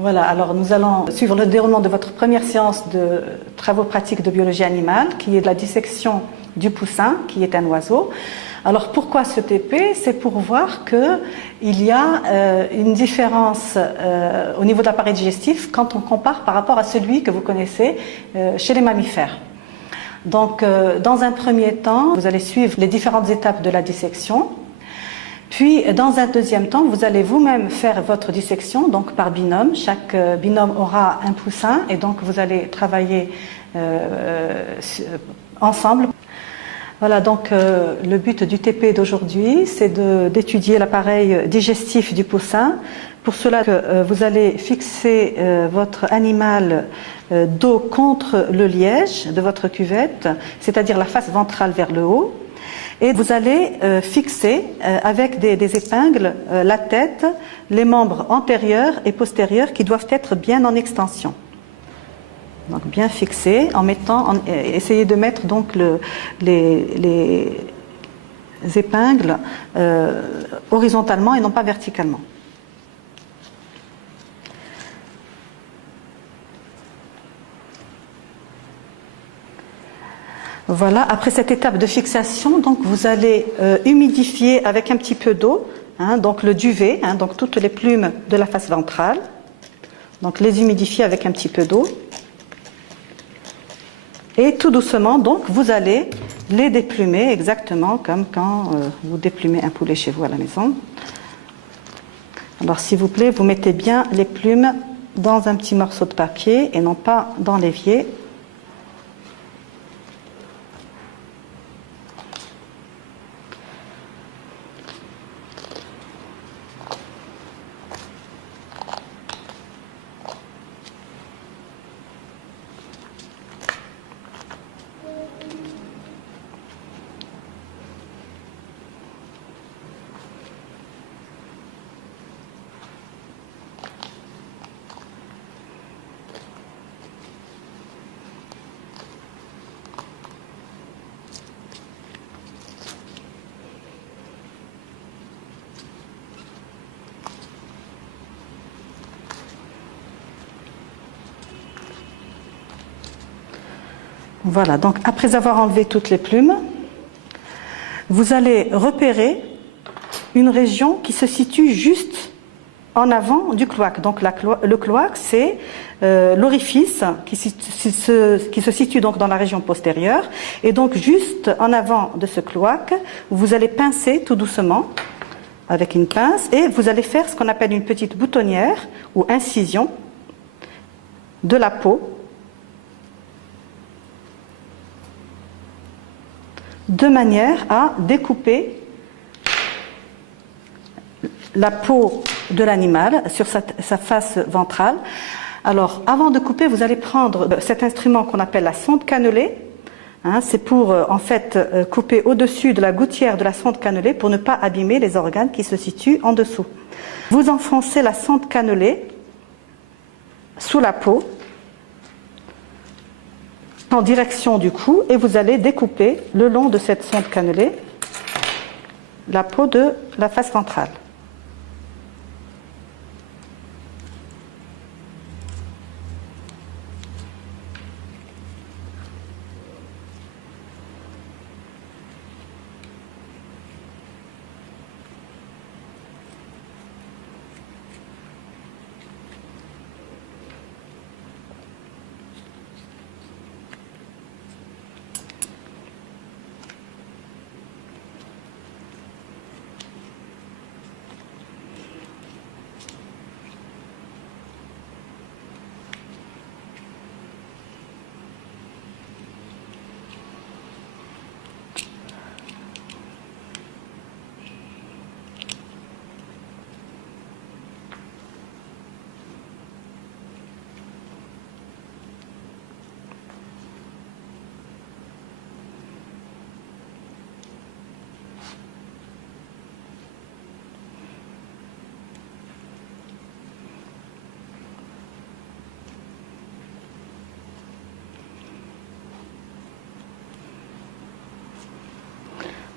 Voilà, alors nous allons suivre le déroulement de votre première séance de travaux pratiques de biologie animale, qui est de la dissection du poussin, qui est un oiseau. Alors pourquoi ce TP? C'est pour voir qu'il y a une différence au niveau de l'appareil digestif quand on compare par rapport à celui que vous connaissez chez les mammifères. Donc dans un premier temps, vous allez suivre les différentes étapes de la dissection. Puis, dans un deuxième temps, vous allez vous-même faire votre dissection, donc par binôme. Chaque binôme aura un poussin et donc vous allez travailler ensemble. Voilà, donc le but du TP d'aujourd'hui, c'est d'étudier l'appareil digestif du poussin. Pour cela, vous allez fixer votre animal dos contre le liège de votre cuvette, c'est-à-dire la face ventrale vers le haut. Et vous allez fixer avec des épingles la tête, les membres antérieurs et postérieurs qui doivent être bien en extension. Donc bien fixés, essayez de mettre donc les épingles horizontalement et non pas verticalement. Voilà, après cette étape de fixation, donc vous allez humidifier avec un petit peu d'eau, donc le duvet, donc toutes les plumes de la face ventrale. Donc les humidifier avec un petit peu d'eau. Et tout doucement, donc vous allez les déplumer exactement comme quand vous déplumez un poulet chez vous à la maison. Alors s'il vous plaît, vous mettez bien les plumes dans un petit morceau de papier et non pas dans l'évier. Voilà, donc après avoir enlevé toutes les plumes, vous allez repérer une région qui se situe juste en avant du cloaque. Donc le cloaque, c'est l'orifice qui se situe donc dans la région postérieure. Et donc juste en avant de ce cloaque, vous allez pincer tout doucement avec une pince et vous allez faire ce qu'on appelle une petite boutonnière ou incision de la peau, de manière à découper la peau de l'animal sur sa face ventrale. Alors, avant de couper, vous allez prendre cet instrument qu'on appelle la sonde cannelée. C'est pour, en fait, couper au-dessus de la gouttière de la sonde cannelée pour ne pas abîmer les organes qui se situent en dessous. Vous enfoncez la sonde cannelée sous la peau, en direction du cou, et vous allez découper le long de cette sonde cannelée la peau de la face ventrale.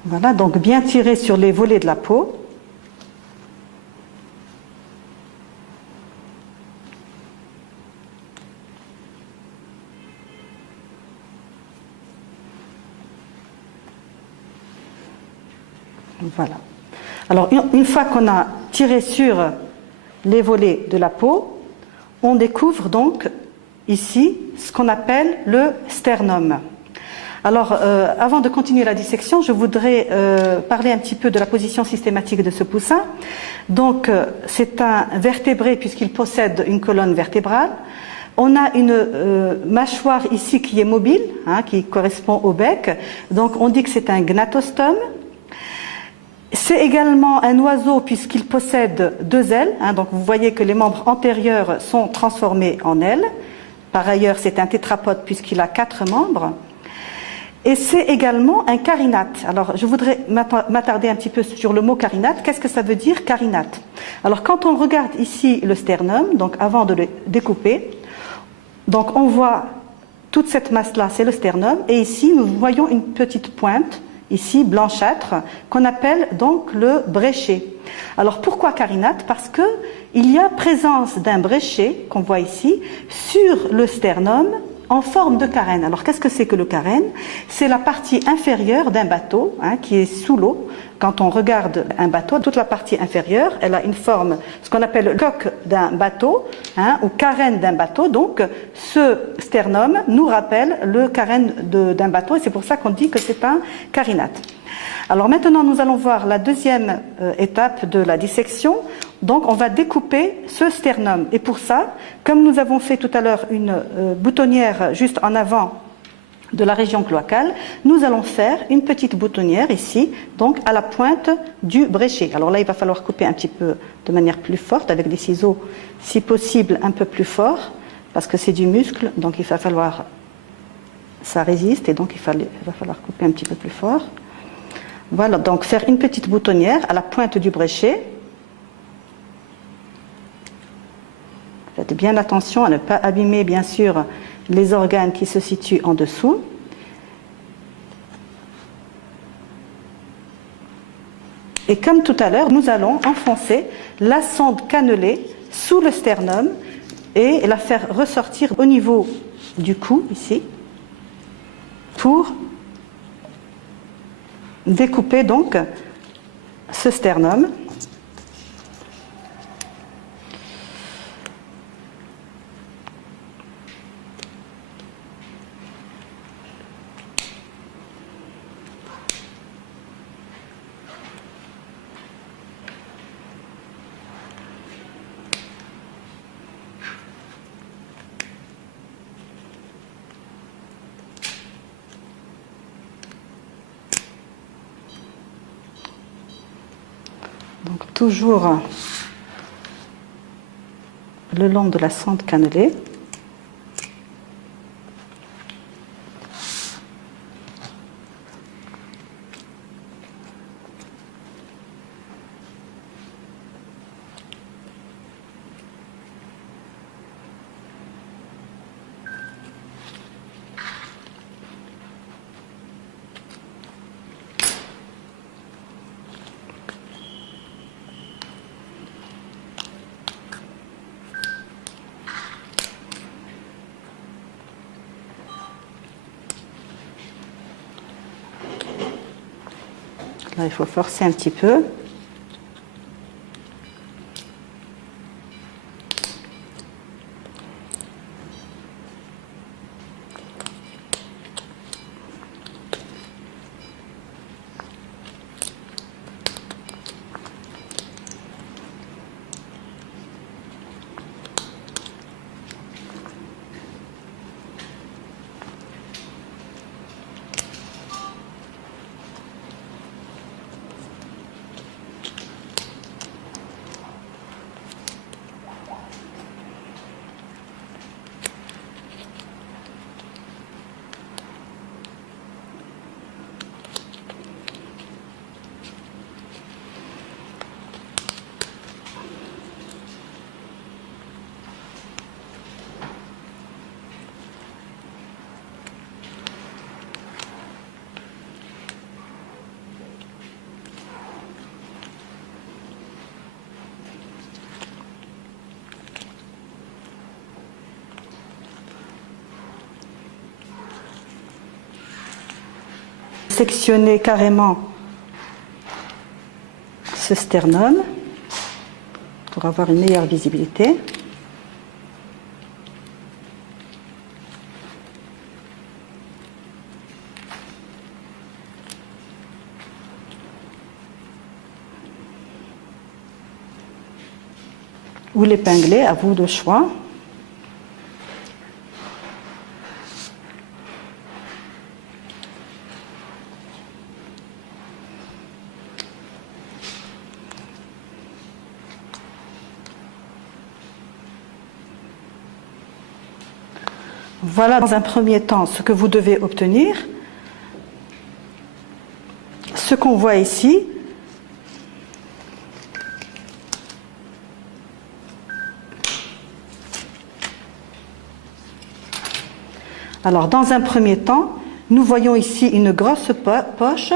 Voilà, donc bien tirer sur les volets de la peau. Voilà. Alors, une fois qu'on a tiré sur les volets de la peau, on découvre donc ici ce qu'on appelle le sternum. Alors, avant de continuer la dissection, je voudrais parler un petit peu de la position systématique de ce poussin. Donc, c'est un vertébré puisqu'il possède une colonne vertébrale. On a une mâchoire ici qui est mobile, hein, qui correspond au bec. Donc, on dit que c'est un gnatostome. C'est également un oiseau puisqu'il possède 2 ailes. Hein, donc, vous voyez que les membres antérieurs sont transformés en ailes. Par ailleurs, c'est un tétrapode puisqu'il a 4 membres. Et c'est également un carinate. Alors, je voudrais m'attarder un petit peu sur le mot carinate. Qu'est-ce que ça veut dire, carinate? Alors, quand on regarde ici le sternum, donc avant de le découper, donc on voit toute cette masse-là, c'est le sternum. Et ici, nous voyons une petite pointe, ici, blanchâtre, qu'on appelle donc le bréchet. Alors, pourquoi carinate? Parce que il y a présence d'un bréchet, qu'on voit ici, sur le sternum, en forme de carène. Alors, qu'est-ce que c'est que le carène? C'est la partie inférieure d'un bateau, hein, qui est sous l'eau. Quand on regarde un bateau, toute la partie inférieure, elle a une forme, ce qu'on appelle le coque d'un bateau, hein, ou carène d'un bateau. Donc, ce sternum nous rappelle le carène d'un bateau, et c'est pour ça qu'on dit que c'est un carinate. Alors maintenant, nous allons voir la deuxième étape de la dissection. Donc, on va découper ce sternum. Et pour ça, comme nous avons fait tout à l'heure une boutonnière juste en avant de la région cloacale, nous allons faire une petite boutonnière ici, donc à la pointe du bréchet. Alors là, il va falloir couper un petit peu de manière plus forte, avec des ciseaux, si possible, un peu plus forts, parce que c'est du muscle, donc il va falloir... Ça résiste, et donc il va falloir couper un petit peu plus fort. Voilà, donc faire une petite boutonnière à la pointe du bréchet. Faites bien attention à ne pas abîmer, bien sûr, les organes qui se situent en dessous. Et comme tout à l'heure, nous allons enfoncer la sonde cannelée sous le sternum et la faire ressortir au niveau du cou, ici, pour découper donc ce sternum. Donc toujours le long de la sonde cannelée. Là, il faut forcer un petit peu. Sectionner carrément ce sternum pour avoir une meilleure visibilité. Ou l'épingler, à vous de choix. Voilà dans un premier temps ce que vous devez obtenir. Ce qu'on voit ici, alors, dans un premier temps, nous voyons ici une grosse poche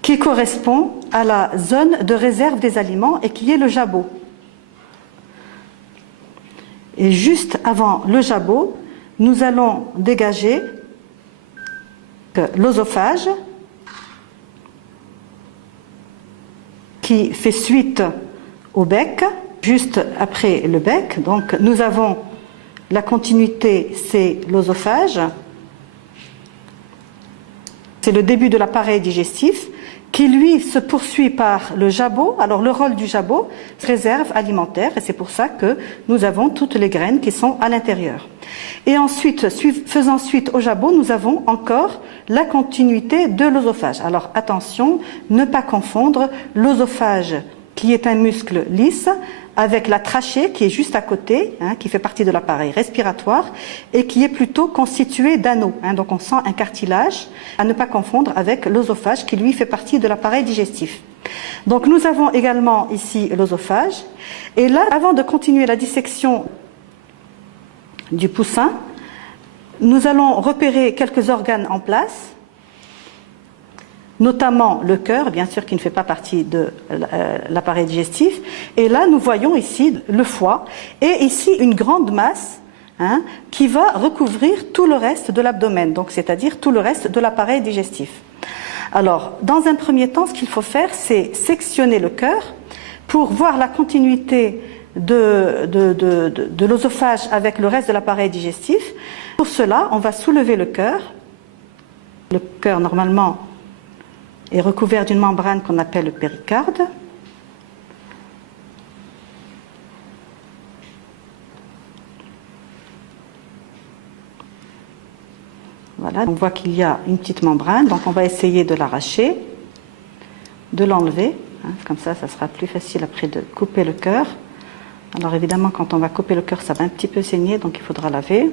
qui correspond à la zone de réserve des aliments et qui est le jabot. Et juste avant le jabot, nous allons dégager l'œsophage qui fait suite au bec. Juste après le bec, donc nous avons la continuité, c'est l'œsophage. C'est le début de l'appareil digestif qui lui se poursuit par le jabot. Alors le rôle du jabot, c'est réserve alimentaire et c'est pour ça que nous avons toutes les graines qui sont à l'intérieur. Et ensuite, faisant suite au jabot, nous avons encore la continuité de l'œsophage. Alors attention, ne pas confondre l'œsophage qui est un muscle lisse avec la trachée qui est juste à côté, qui fait partie de l'appareil respiratoire et qui est plutôt constitué d'anneaux. Donc on sent un cartilage, à ne pas confondre avec l'œsophage qui lui fait partie de l'appareil digestif. Donc nous avons également ici l'œsophage. Et là, avant de continuer la dissection du poussin, nous allons repérer quelques organes en place, notamment le cœur, bien sûr qui ne fait pas partie de l'appareil digestif. Et là, nous voyons ici le foie et ici une grande masse qui va recouvrir tout le reste de l'abdomen, donc c'est-à-dire tout le reste de l'appareil digestif. Alors, dans un premier temps, ce qu'il faut faire, c'est sectionner le cœur pour voir la continuité de l'œsophage avec le reste de l'appareil digestif. Pour cela, on va soulever le cœur. Le cœur, normalement, est recouvert d'une membrane qu'on appelle le péricarde. Voilà, on voit qu'il y a une petite membrane, donc on va essayer de l'arracher, de l'enlever, comme ça sera plus facile après de couper le cœur. Alors évidemment, quand on va couper le cœur, ça va un petit peu saigner, donc il faudra laver.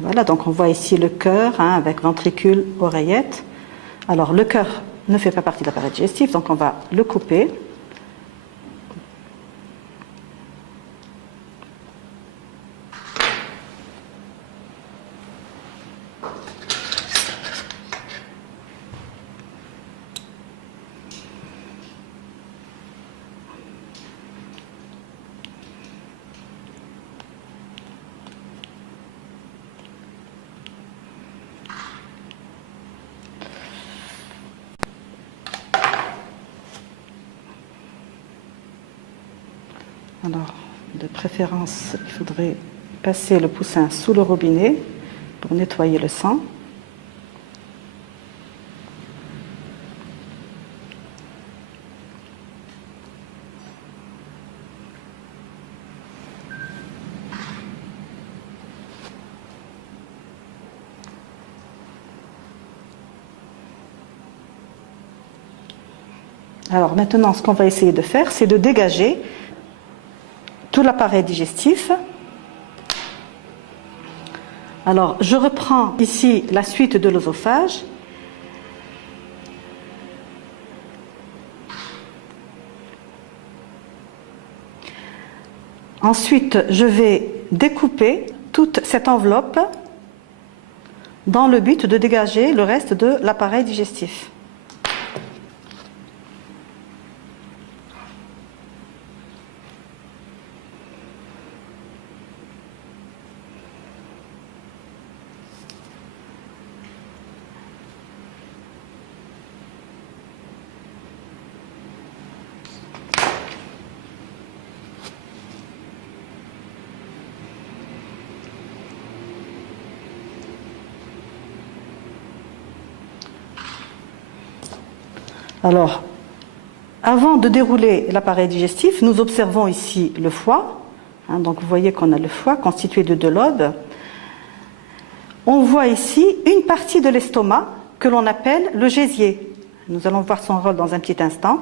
Voilà, donc on voit ici le cœur avec ventricule, oreillette. Alors le cœur ne fait pas partie de l'appareil digestif, donc on va le couper. Alors, de préférence, il faudrait passer le poussin sous le robinet pour nettoyer le sang. Alors maintenant, ce qu'on va essayer de faire, c'est de dégager tout l'appareil digestif. Alors, je reprends ici la suite de l'œsophage. Ensuite, je vais découper toute cette enveloppe dans le but de dégager le reste de l'appareil digestif. Alors, avant de dérouler l'appareil digestif, nous observons ici le foie. Donc vous voyez qu'on a le foie constitué de 2 lobes. On voit ici une partie de l'estomac que l'on appelle le gésier. Nous allons voir son rôle dans un petit instant.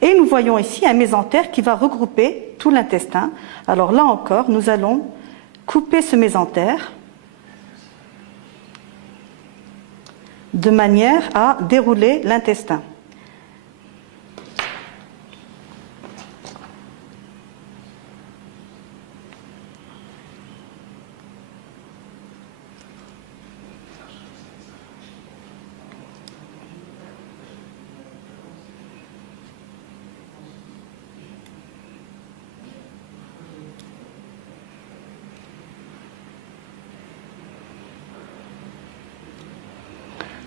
Et nous voyons ici un mésentère qui va regrouper tout l'intestin. Alors là encore, nous allons couper ce mésentère de manière à dérouler l'intestin.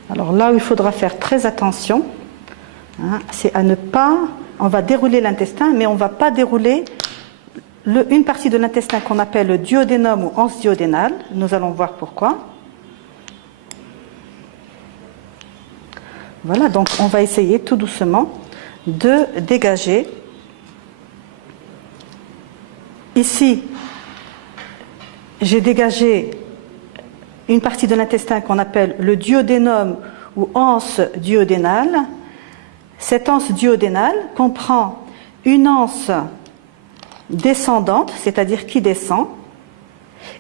Alors là où il faudra faire très attention, c'est à ne pas, on va dérouler l'intestin, mais on ne va pas dérouler une partie de l'intestin qu'on appelle le duodénum ou anse duodénale. Nous allons voir pourquoi. Voilà, donc on va essayer tout doucement de dégager. Ici, j'ai dégagé une partie de l'intestin qu'on appelle le duodénum ou anse duodénale. Cette anse duodénale comprend une anse descendante, c'est-à-dire qui descend,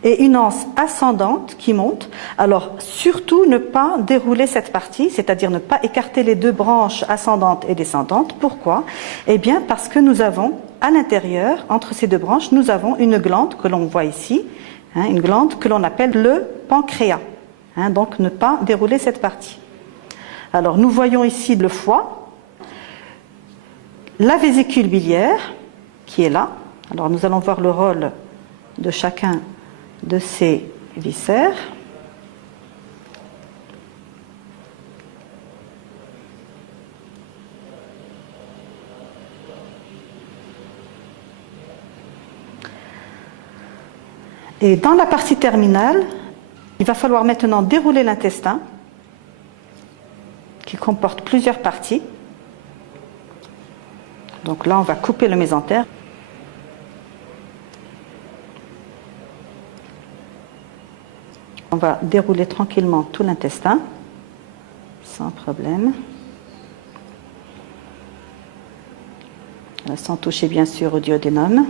et une anse ascendante qui monte. Alors, surtout ne pas dérouler cette partie, c'est-à-dire ne pas écarter les 2 branches ascendantes et descendantes. Pourquoi? Eh bien, parce que nous avons, à l'intérieur, entre ces 2 branches, nous avons une glande que l'on voit ici, une glande que l'on appelle le pancréas. Donc, ne pas dérouler cette partie. Alors, nous voyons ici le foie, la vésicule biliaire, qui est là. Alors, nous allons voir le rôle de chacun de ces viscères. Et dans la partie terminale, il va falloir maintenant dérouler l'intestin, qui comporte plusieurs parties. Donc là, on va couper le mésentère. On va dérouler tranquillement tout l'intestin, sans problème. Sans toucher bien sûr au duodénum.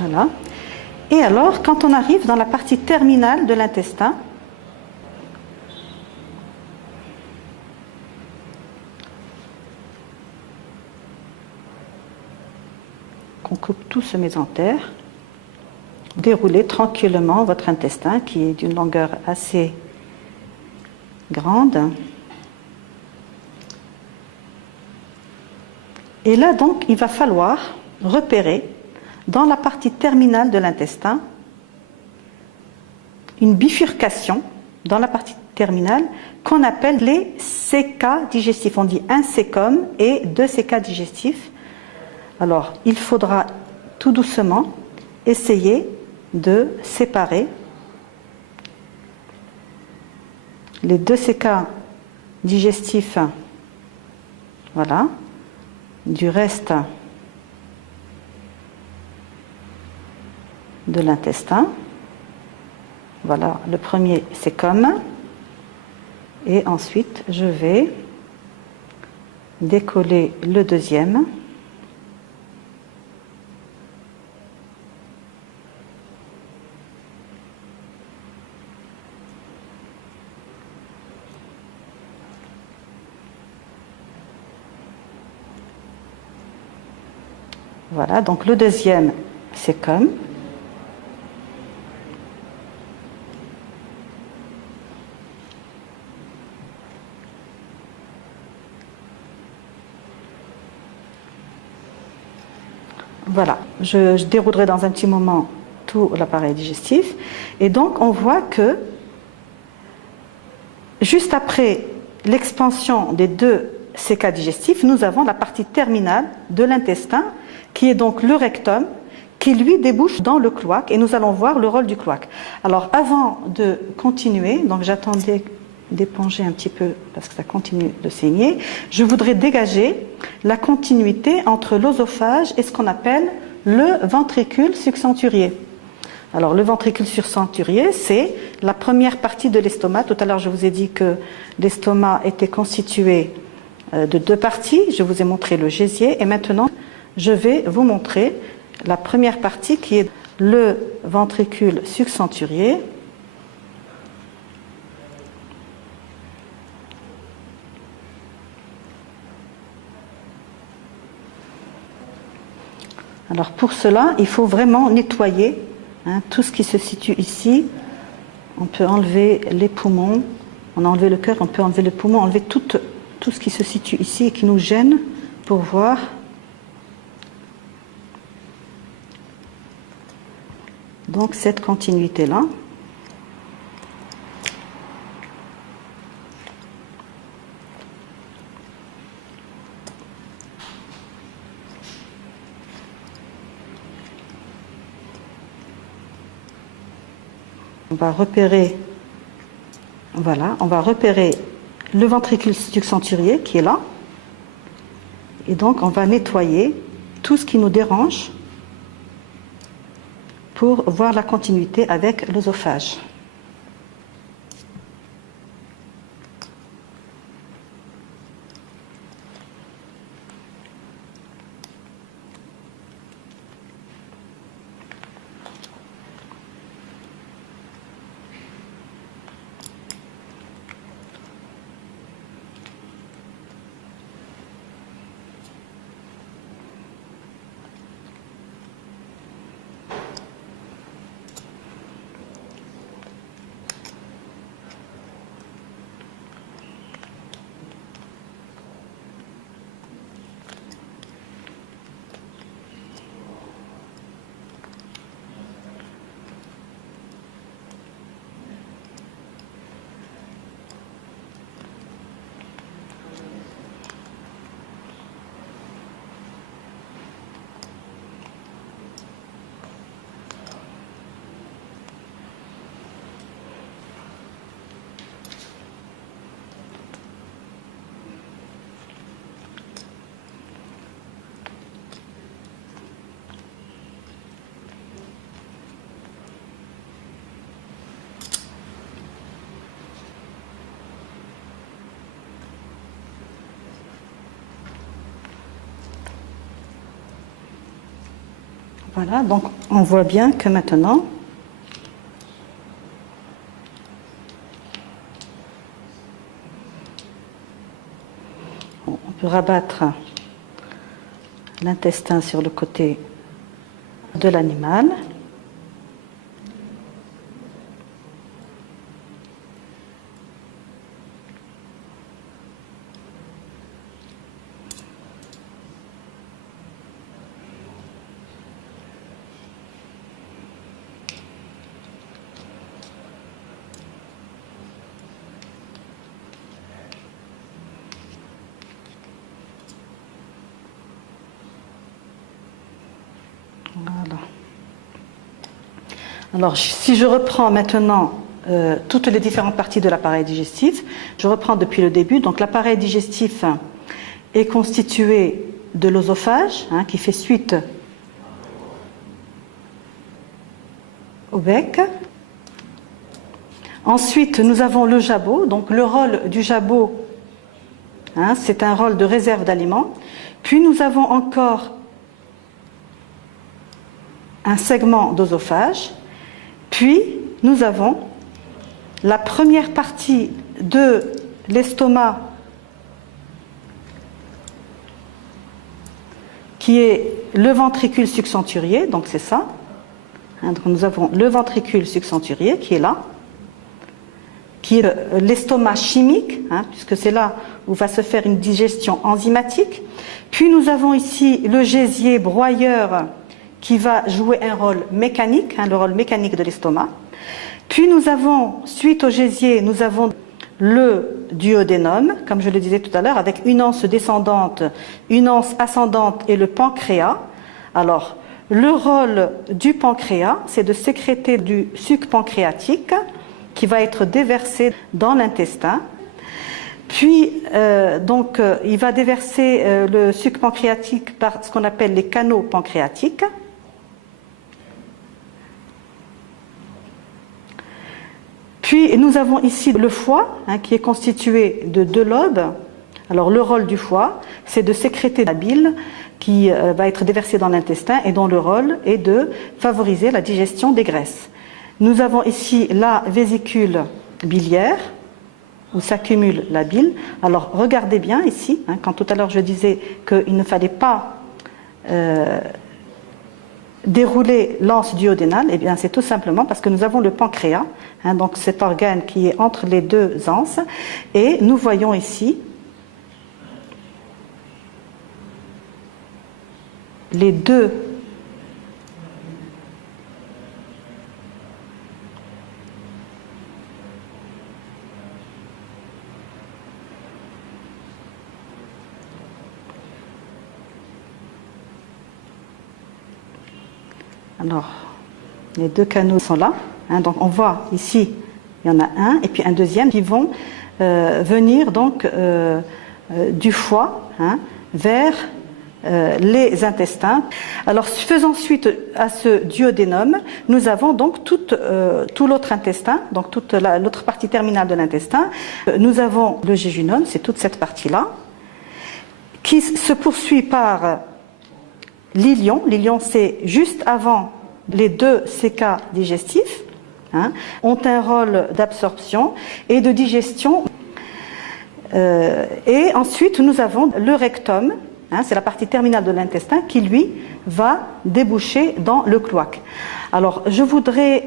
Voilà. Et alors, quand on arrive dans la partie terminale de l'intestin, qu'on coupe tout ce mésentère, déroulez tranquillement votre intestin qui est d'une longueur assez grande. Et là donc, il va falloir repérer dans la partie terminale de l'intestin une bifurcation dans la partie terminale qu'on appelle les cécas digestifs. On dit un cécum et 2 cécas digestifs. Alors, il faudra tout doucement essayer de séparer les 2 cécas digestifs, voilà, du reste de l'intestin. Voilà, le premier cécum. Et ensuite, je vais décoller le deuxième. Voilà, donc le deuxième, c'est comme. Voilà, je déroulerai dans un petit moment tout l'appareil digestif. Et donc, on voit que juste après l'expansion des deux CK digestifs, nous avons la partie terminale de l'intestin, qui est donc le rectum, qui lui débouche dans le cloaque. Et nous allons voir le rôle du cloaque. Alors, avant de continuer, donc j'attendais d'éponger un petit peu parce que ça continue de saigner, je voudrais dégager la continuité entre l'œsophage et ce qu'on appelle le ventricule subcenturier. Alors le ventricule subcenturier, c'est la première partie de l'estomac. Tout à l'heure je vous ai dit que l'estomac était constitué de deux parties. Je vous ai montré le gésier et maintenant je vais vous montrer la première partie qui est le ventricule subcenturier. Alors pour cela, il faut vraiment nettoyer tout ce qui se situe ici. On peut enlever les poumons, on a enlevé le cœur, on peut enlever les poumons, enlever tout ce qui se situe ici et qui nous gêne pour voir. Donc cette continuité-là. On va repérer, voilà, on va repérer le ventricule subcenturier qui est là. Et donc on va nettoyer tout ce qui nous dérange pour voir la continuité avec l'œsophage. Voilà, donc on voit bien que maintenant, on peut rabattre l'intestin sur le côté de l'animal. Voilà. Alors, si je reprends maintenant toutes les différentes parties de l'appareil digestif, je reprends depuis le début. Donc, l'appareil digestif est constitué de l'œsophage, qui fait suite au bec. Ensuite, nous avons le jabot. Donc, le rôle du jabot, c'est un rôle de réserve d'aliments. Puis, nous avons encore un segment d'œsophage, puis nous avons la première partie de l'estomac qui est le ventricule succenturier, donc c'est ça. Donc nous avons le ventricule succenturier qui est là, qui est l'estomac chimique, puisque c'est là où va se faire une digestion enzymatique. Puis nous avons ici le gésier broyeur qui va jouer un rôle mécanique, le rôle mécanique de l'estomac. Puis nous avons, suite au gésier, nous avons le duodénum, comme je le disais tout à l'heure, avec une anse descendante, une anse ascendante et le pancréas. Alors, le rôle du pancréas, c'est de sécréter du suc pancréatique qui va être déversé dans l'intestin. Puis, il va déverser le suc pancréatique par ce qu'on appelle les canaux pancréatiques. Puis, nous avons ici le foie, qui est constitué de 2 lobes. Alors, le rôle du foie, c'est de sécréter la bile qui va être déversée dans l'intestin et dont le rôle est de favoriser la digestion des graisses. Nous avons ici la vésicule biliaire, où s'accumule la bile. Alors, regardez bien ici, quand tout à l'heure je disais qu'il ne fallait pas dérouler l'anse duodénale, eh bien c'est tout simplement parce que nous avons le pancréas, donc cet organe qui est entre les 2 anses, et nous voyons ici les 2 Alors, les 2 canaux sont là. Donc, on voit ici, il y en a un et puis un deuxième qui vont venir donc du foie vers les intestins. Alors, faisant suite à ce duodénum, nous avons donc tout l'autre intestin, donc toute l'autre partie terminale de l'intestin. Nous avons le jéjunum, c'est toute cette partie-là, qui se poursuit par l'ilion. L'ilion, c'est juste avant les 2 CK digestifs, ont un rôle d'absorption et de digestion. Et ensuite, nous avons le rectum, c'est la partie terminale de l'intestin qui, lui, va déboucher dans le cloaque. Alors, je voudrais,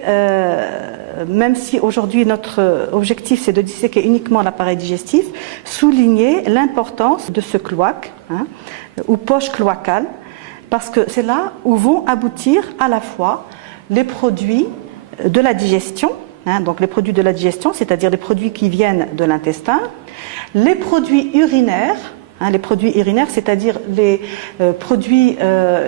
même si aujourd'hui notre objectif c'est de disséquer uniquement l'appareil digestif, souligner l'importance de ce cloaque, ou poche cloacale, parce que c'est là où vont aboutir à la fois les produits de la digestion, donc les produits de la digestion, c'est-à-dire les produits qui viennent de l'intestin, les produits urinaires, c'est-à-dire les produits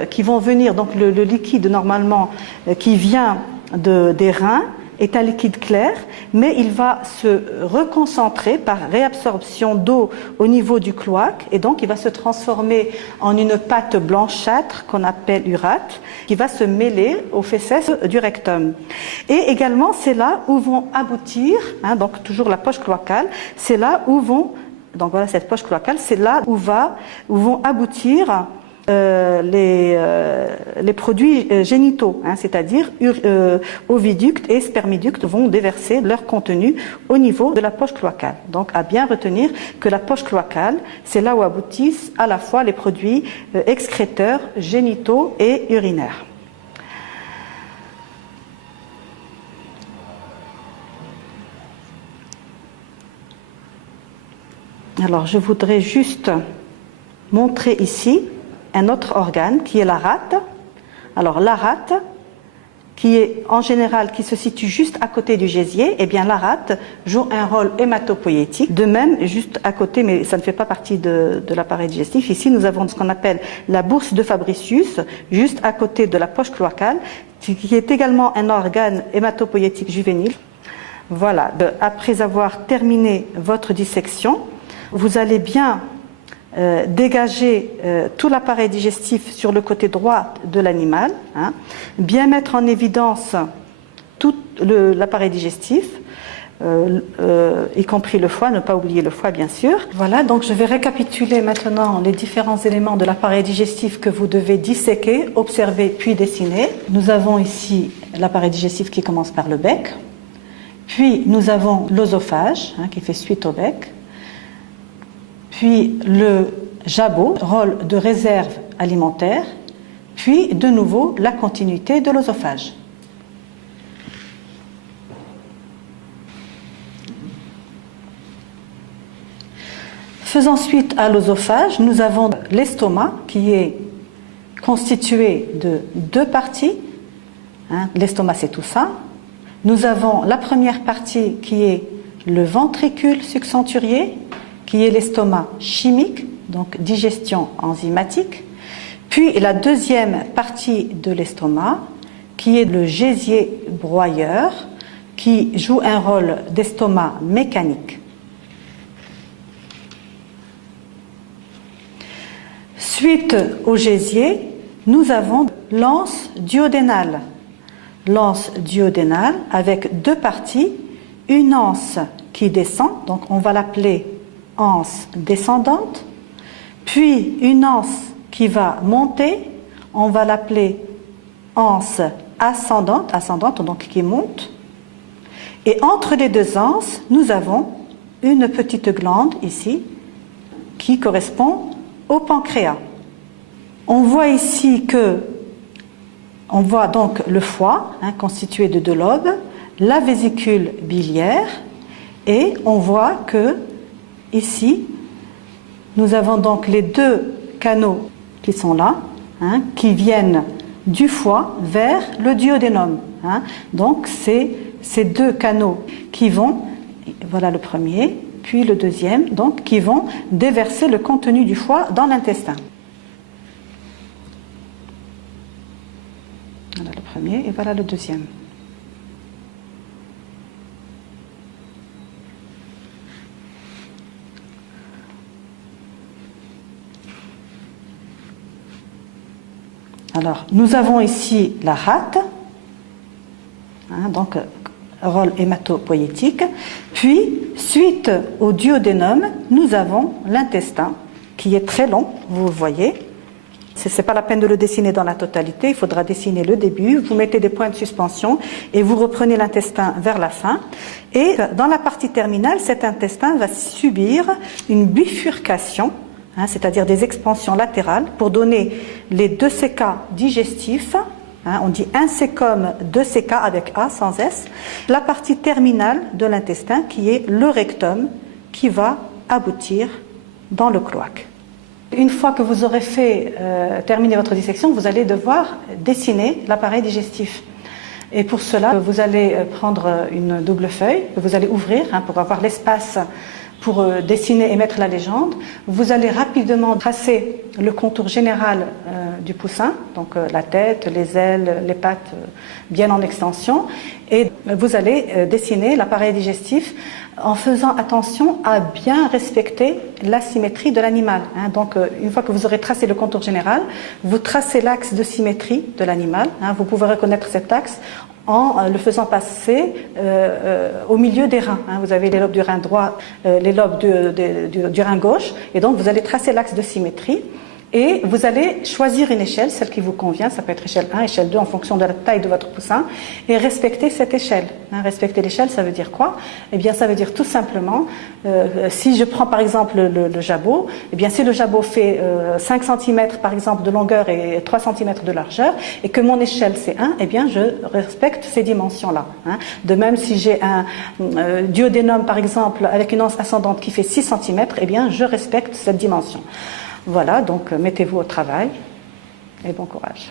qui vont venir, donc le liquide normalement qui vient des reins est un liquide clair, mais il va se reconcentrer par réabsorption d'eau au niveau du cloaque et donc il va se transformer en une pâte blanchâtre qu'on appelle urate, qui va se mêler aux fesses du rectum. Et également, c'est là où vont aboutir, donc toujours la poche cloacale, c'est là où vont, donc voilà cette poche cloacale, c'est là où vont aboutir les produits génitaux, c'est-à-dire oviductes et spermiductes vont déverser leur contenu au niveau de la poche cloacale. Donc à bien retenir que la poche cloacale, c'est là où aboutissent à la fois les produits excréteurs, génitaux et urinaires. Alors je voudrais juste montrer ici un autre organe qui est la rate. Alors la rate, qui est en général qui se situe juste à côté du gésier, eh bien la rate joue un rôle hématopoïétique. De même, juste à côté, mais ça ne fait pas partie de l'appareil digestif. Ici, nous avons ce qu'on appelle la bourse de Fabricius, juste à côté de la poche cloacale, qui est également un organe hématopoïétique juvénile. Voilà. Après avoir terminé votre dissection, vous allez bien dégager tout l'appareil digestif sur le côté droit de l'animal, bien mettre en évidence tout l'appareil digestif, y compris le foie, ne pas oublier le foie bien sûr. Voilà, donc je vais récapituler maintenant les différents éléments de l'appareil digestif que vous devez disséquer, observer puis dessiner. Nous avons ici l'appareil digestif qui commence par le bec, puis nous avons l'œsophage qui fait suite au bec, puis le jabot, rôle de réserve alimentaire, puis de nouveau la continuité de l'œsophage. Faisant suite à l'œsophage, nous avons l'estomac qui est constitué de deux parties. L'estomac, c'est tout ça. Nous avons la première partie qui est le ventricule succenturier, qui est l'estomac chimique, donc digestion enzymatique. Puis la deuxième partie de l'estomac, qui est le gésier broyeur, qui joue un rôle d'estomac mécanique. Suite au gésier, nous avons l'anse duodénale. L'anse duodénale avec deux parties, une anse qui descend, donc on va l'appeler anse descendante, puis une anse qui va monter, on va l'appeler anse ascendante donc qui monte. Et entre les deux anses, nous avons une petite glande ici qui correspond au pancréas. On voit ici on voit donc le foie constitué de deux lobes, la vésicule biliaire, et on voit que ici nous avons donc les deux canaux qui sont là, qui viennent du foie vers le duodénum. Donc c'est ces deux canaux qui vont, voilà le premier, puis le deuxième, donc qui vont déverser le contenu du foie dans l'intestin. Voilà le premier et voilà le deuxième. Alors, nous avons ici la rate, donc rôle hématopoïétique. Puis, suite au duodénum, nous avons l'intestin, qui est très long, vous le voyez. Ce n'est pas la peine de le dessiner dans la totalité, il faudra dessiner le début, vous mettez des points de suspension et vous reprenez l'intestin vers la fin. Et dans la partie terminale, cet intestin va subir une bifurcation, c'est-à-dire des expansions latérales pour donner les deux CK digestifs. On dit un C comme deux CK avec A sans S. La partie terminale de l'intestin qui est le rectum qui va aboutir dans le cloaque. Une fois que vous aurez terminé votre dissection, vous allez devoir dessiner l'appareil digestif. Et pour cela, vous allez prendre une double feuille que vous allez ouvrir pour avoir l'espace pour dessiner et mettre la légende. Vous allez rapidement tracer le contour général du poussin, donc la tête, les ailes, les pattes bien en extension, et vous allez dessiner l'appareil digestif en faisant attention à bien respecter la symétrie de l'animal. Donc une fois que vous aurez tracé le contour général, vous tracez l'axe de symétrie de l'animal. Vous pouvez reconnaître cet axe en le faisant passer au milieu des reins. Vous avez les lobes du rein droit, les lobes du rein gauche, et donc vous allez tracer l'axe de symétrie. Et vous allez choisir une échelle, celle qui vous convient, ça peut être échelle 1, échelle 2 en fonction de la taille de votre poussin, et respecter cette échelle. Respecter l'échelle, ça veut dire quoi? Eh bien, ça veut dire tout simplement, si je prends par exemple le jabot, eh bien, si le jabot fait 5 cm par exemple de longueur et 3 cm de largeur, et que mon échelle c'est 1, eh bien, je respecte ces dimensions-là. De même, si j'ai un duodénum par exemple avec une anse ascendante qui fait 6 cm, eh bien, je respecte cette dimension. Voilà, donc mettez-vous au travail et bon courage.